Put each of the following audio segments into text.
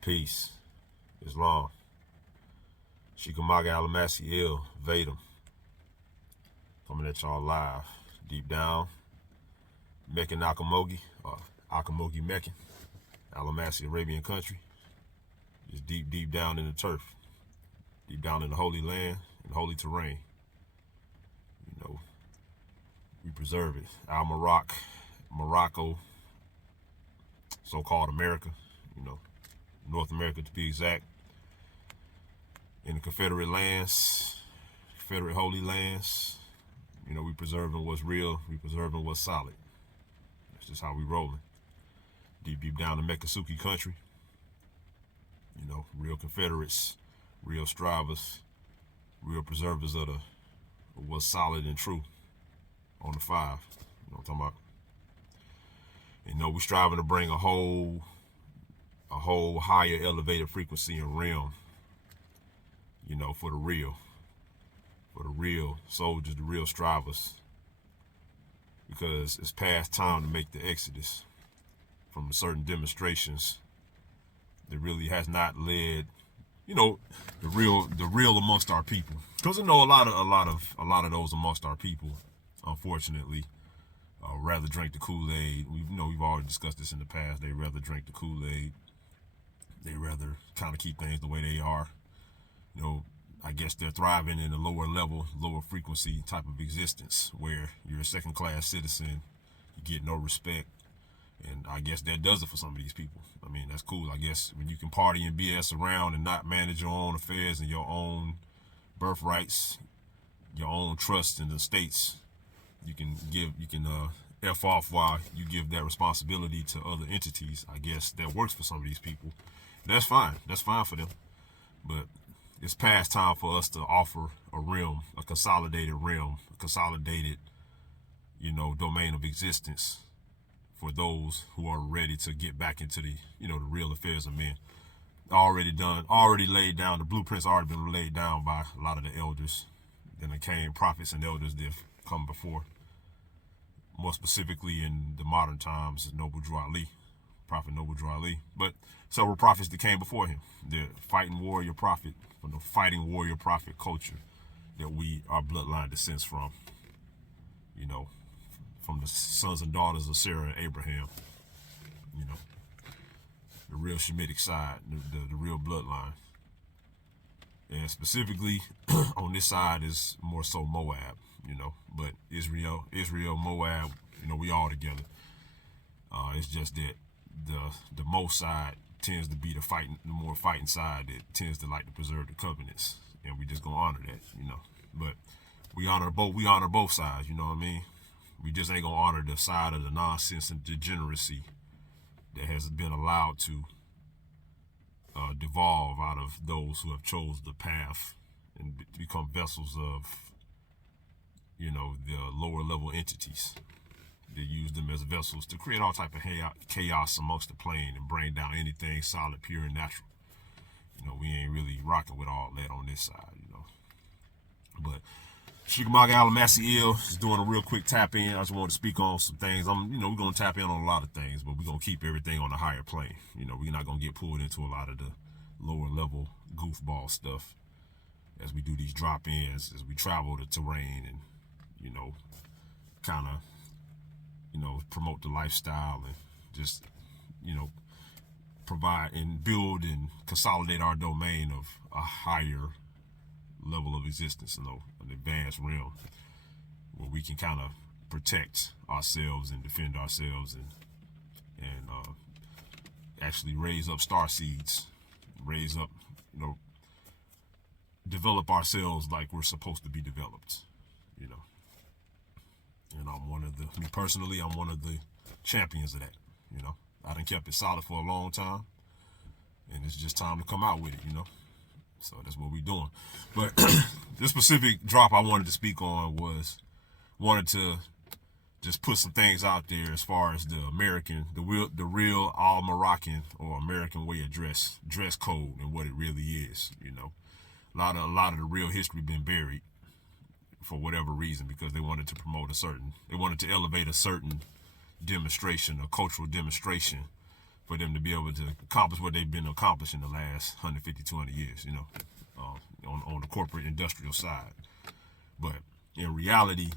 Peace. Islam. Sheekamauga Alamassee, ill, Vadim. Coming at y'all live. Deep down. Meccan Akamogi, or Akamogi Meccan. Alamassee, Arabian country. Just deep down in the turf. Deep down in the holy land and holy terrain. You know, we preserve it. Al-Maraccan, Morocco, so-called America, North America to be exact, in the Confederate lands, Confederate holy lands. We preserving what's real, we preserving what's solid. That's just how we rolling. Deep down in Meccasuki country, real Confederates, real strivers, real preservers of what's solid and true on the five. You know what I'm talking about? We striving to bring a whole higher elevated frequency and realm, for the real soldiers, the real strivers, because it's past time to make the exodus from certain demonstrations that really has not led, the real amongst our people. Because I know a lot of those amongst our people, unfortunately, rather drink the Kool-Aid. We've already discussed this in the past. They rather drink the Kool-Aid. They rather kind of keep things the way they are. I guess they're thriving in a lower level, lower frequency type of existence where you're a second-class citizen, you get no respect, and I guess that does it for some of these people. I mean, that's cool. I guess when you can party and BS around and not manage your own affairs and your own birthrights, your own trust in the states, you can F off while you give that responsibility to other entities. I guess that works for some of these people. That's fine. That's fine for them. But it's past time for us to offer a realm, a consolidated realm, a consolidated, domain of existence for those who are ready to get back into the real affairs of men. Already done, already laid down. The blueprints already been laid down by a lot of the elders. Then there came prophets and elders that have come before. More specifically in the modern times, Noble Drew Ali, Prophet Noble Drew Ali. But several prophets that came before him. The fighting warrior prophet, from the fighting warrior prophet culture that our bloodline descends from. From the sons and daughters of Sarah and Abraham. The real Shemitic side, the real bloodline. And specifically on this side is more so Moab, but Israel, Moab, we all together. It's just that the most side tends to be the more fighting side that tends to like to preserve the covenants, and we just gonna honor that, But we honor both sides, you know what I mean? We just ain't gonna honor the side of the nonsense and degeneracy that has been allowed to devolve out of those who have chose the path and become vessels of, the lower level entities. They use them as vessels to create all type of chaos amongst the plane and bring down anything solid, pure, and natural. We ain't really rocking with all that on this side, But Sheekamauga Alamassee is doing a real quick tap in. I just wanted to speak on some things. We're gonna tap in on a lot of things, but we're gonna keep everything on a higher plane. We're not gonna get pulled into a lot of the lower level goofball stuff as we do these drop-ins, as we travel the terrain and, kind of, promote the lifestyle and just, provide and build and consolidate our domain of a higher level of existence, an advanced realm where we can kind of protect ourselves and defend ourselves and actually raise up star seeds, raise up, develop ourselves like we're supposed to be developed, And me personally, I'm one of the champions of that, I done kept it solid for a long time, and it's just time to come out with it, So that's what we're doing. But this specific drop I wanted to speak on wanted to just put some things out there as far as the real Al-Maraccan or American way of dress code and what it really is. A lot of the real history been buried for whatever reason, because they wanted to elevate a certain demonstration, a cultural demonstration, for them to be able to accomplish what they've been accomplishing the last 150, 200 years, on the corporate industrial side. But in reality,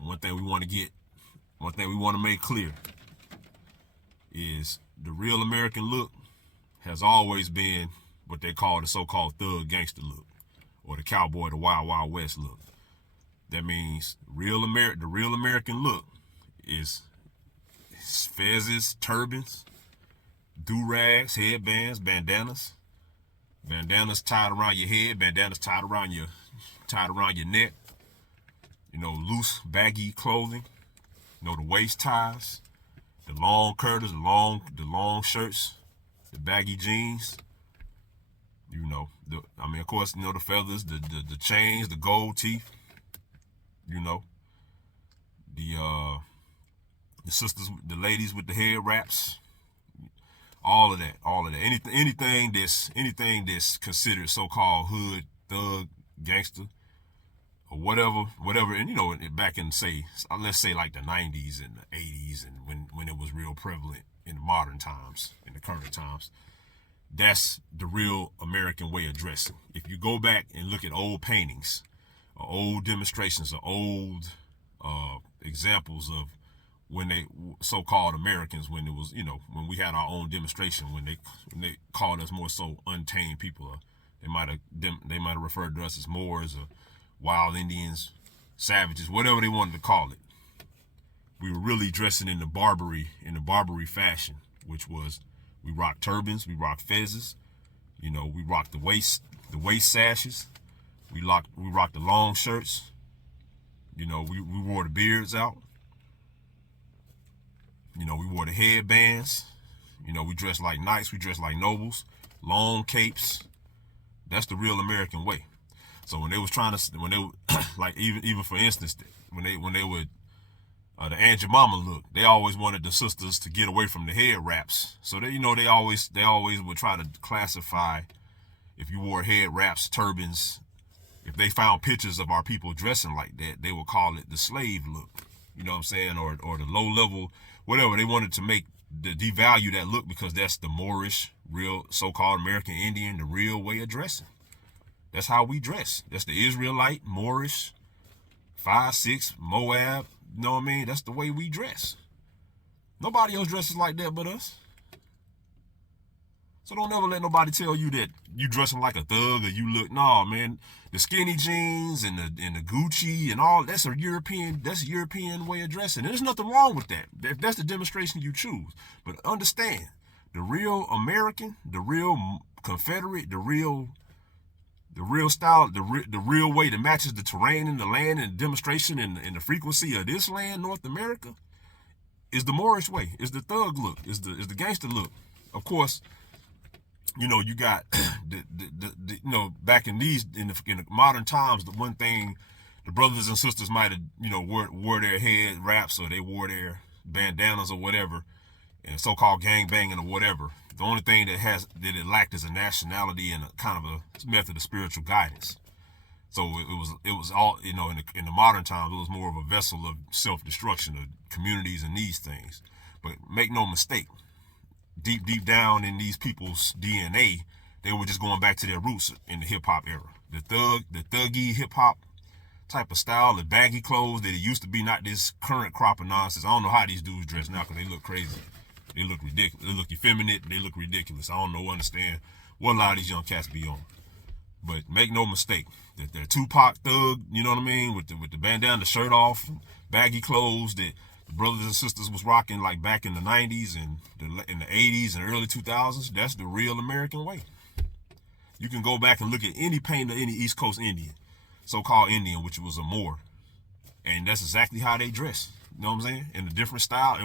one thing we want to make clear is the real American look has always been what they call the so-called thug gangster look, or the cowboy, the wild, wild west look. That means the real American look is fezzes, turbans, do-rags, headbands, bandanas tied around your head, bandanas tied around your neck, loose, baggy clothing, the waist ties, the long curtains, the long shirts, the baggy jeans, of course, the feathers, the chains, the gold teeth, the sisters, the ladies with the head wraps, all of that. Anything that's considered so-called hood, thug, gangster, or whatever. And back in let's say like the 90s and the 80s, and when it was real prevalent in the modern times, in the current times, that's the real American way of dressing. If you go back and look at old paintings, or old demonstrations, or old examples of when they so-called Americans, when it was, when we had our own demonstration, when they called us more so untamed people, or they might have referred to us as Moors or wild Indians, savages, whatever they wanted to call it. We were really dressing in the Barbary fashion, which was, we rocked turbans, we rocked fezzes, we rocked the waist sashes, we rocked the long shirts, we wore the beards out. We wore the headbands. We dressed like knights. We dressed like nobles. Long capes. That's the real American way. So when they was like even for instance, when they would the Aunt Your Mama look, they always wanted the sisters to get away from the head wraps. So they always would try to classify if you wore head wraps, turbans. If they found pictures of our people dressing like that, they would call it the slave look. You know what I'm saying? Or the low level, whatever. They wanted to devalue that look because that's the Moorish, real so-called American Indian, the real way of dressing. That's how we dress. That's the Israelite, Moorish, 5'6", Moab. You know what I mean? That's the way we dress. Nobody else dresses like that but us. So don't ever let nobody tell you that you dressing like a thug or you look. No, man. The skinny jeans and the Gucci and all, that's a European way of dressing. And there's nothing wrong with that. If that's the demonstration you choose. But understand, the real American, the real Confederate, the real style, the real way that matches the terrain and the land and the demonstration and the frequency of this land, North America, is the Moorish way, is the thug look, is the gangster look. Of course, you got back in the modern times, the one thing the brothers and sisters might have, wore their head wraps, or they wore their bandanas or whatever, and so-called gang banging or whatever. The only thing that it lacked is a nationality and a kind of a method of spiritual guidance. So it was all, in the modern times, it was more of a vessel of self-destruction of communities and these things. But make no mistake, deep down in these people's DNA, they were just going back to their roots in the hip-hop era. The thuggy hip-hop type of style, the baggy clothes that it used to be, not this current crop of nonsense. I don't know how these dudes dress now because they look crazy. They look ridiculous. They look effeminate. They look ridiculous. I don't understand what a lot of these young cats be on. But make no mistake, that they're Tupac thug, you know what I mean, with the bandana, the shirt off, baggy clothes that the brothers and sisters was rocking like back in the 90s and in the 80s and early 2000s. That's the real American way. You can go back and look at any paint of any East Coast Indian, so-called Indian, which was a Moor, and that's exactly how they dress. You know what I'm saying? In a different style.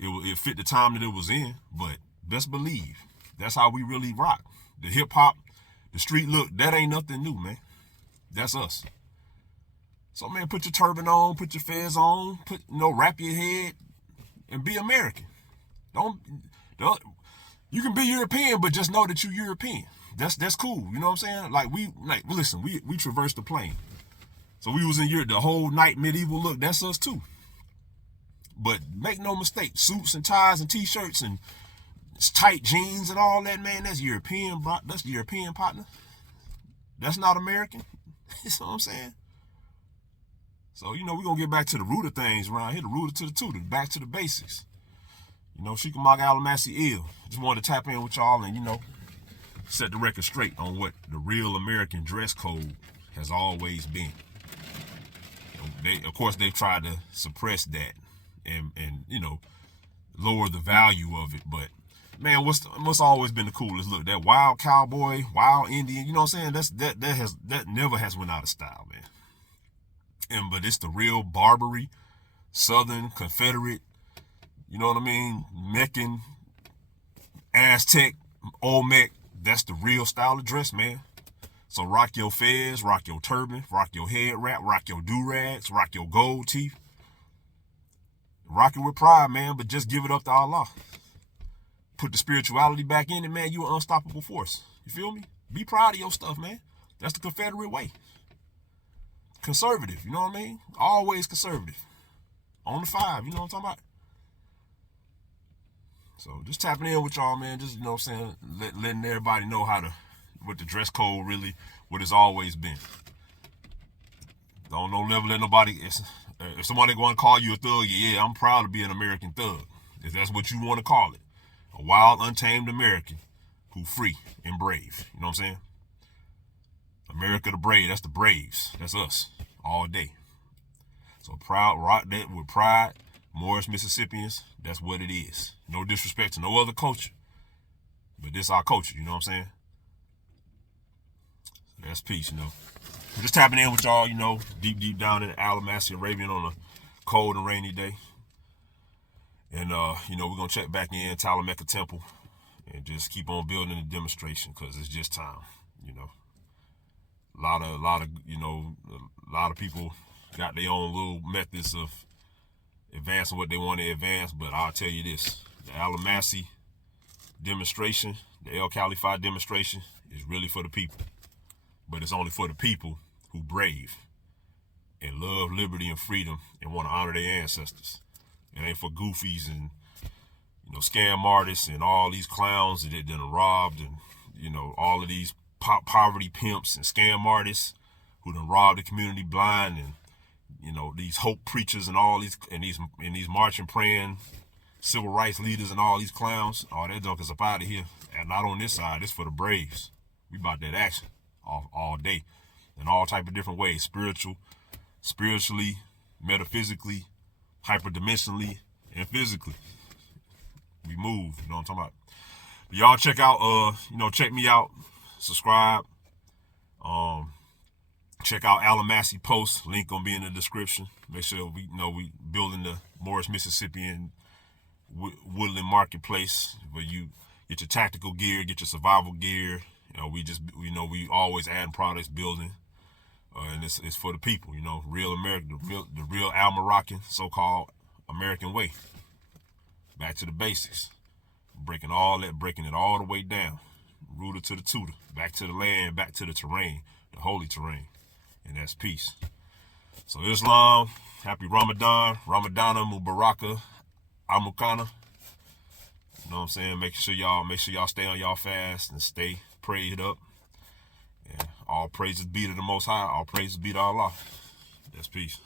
It fit the time that it was in, but best believe that's how we really rock. The hip hop, the street look, that ain't nothing new, man. That's us. So, man, put your turban on, put your fez on, wrap your head, and be American. Don't. You can be European, but just know that you're European. That's cool. You know what I'm saying? Listen, we traversed the plane. So we was in Europe, the whole night medieval look. That's us too. But make no mistake, suits and ties and t-shirts and tight jeans and all that, man, that's European, bro. That's European, partner. That's not American. You know what I'm saying? So, we're going to get back to the root of things around here, the root to the tutor, back to the basics. Sheekamauga Alamassee ill. Just wanted to tap in with y'all and, set the record straight on what the real American dress code has always been. Of course, they've tried to suppress that and lower the value of it. But, man, what's always been the coolest? Look, that wild cowboy, wild Indian, you know what I'm saying? That never has went out of style, man. But it's the real Barbary, Southern, Confederate, you know what I mean? Meccan, Aztec, Olmec. That's the real style of dress, man. So rock your fez, rock your turban, rock your head wrap, rock your do-rags, rock your gold teeth. Rock it with pride, man, but just give it up to Allah. Put the spirituality back in it, man. You're an unstoppable force. You feel me? Be proud of your stuff, man. That's the Confederate way. Conservative, you know what I mean? Always conservative. On the 5, you know what I'm talking about? So just tapping in with y'all, man. Just, letting everybody know what the dress code really, what it's always been. Don't never let nobody, if somebody going to call you a thug, yeah, I'm proud to be an American thug. If that's what you want to call it. A wild, untamed American who free and brave. You know what I'm saying? America the brave, that's the Braves. That's us all day. So proud, rock that with pride. Morris, Mississippians, that's what it is. No disrespect to no other culture. But this our culture, you know what I'm saying? That's peace, We're just tapping in with y'all, deep down in Alamassee, Arabian on a cold and rainy day. And, we're going to check back in Talameka Temple and just keep on building the demonstration because it's just time, A lot of people got their own little methods of advancing what they want to advance, but I'll tell you this, the Alamassee demonstration, the El Califat demonstration is really for the people, but it's only for the people who brave and love liberty and freedom and want to honor their ancestors. It ain't for goofies and, scam artists and all these clowns that done robbed and, all of these poverty pimps and scam artists who done robbed the community blind and, these hope preachers and all these, and these marching, praying civil rights leaders and all these clowns. All that junk is up out of here. And not on this side. It's for the Braves. We about that action all day in all type of different ways. Spiritually, metaphysically, hyperdimensionally, and physically. We move, you know what I'm talking about. But y'all check out, check me out, subscribe, check out Alamassee posts, link gonna be in the description. Make sure we building the Morris, Mississippian Woodland Marketplace where you get your tactical gear, get your survival gear. We always adding products, building, and it's for the people, real American, the real Al-Maraccan, so-called American way. Back to the basics, breaking it all the way down, rooted to the tutor, back to the land, back to the terrain, the holy terrain, and that's peace. So Islam, happy Ramadan, Ramadana Mubaraka, Amukana. You know what I'm saying? Make sure y'all stay on y'all fast and stay prayed up. And all praises be to the Most High. All praises be to Allah. That's peace.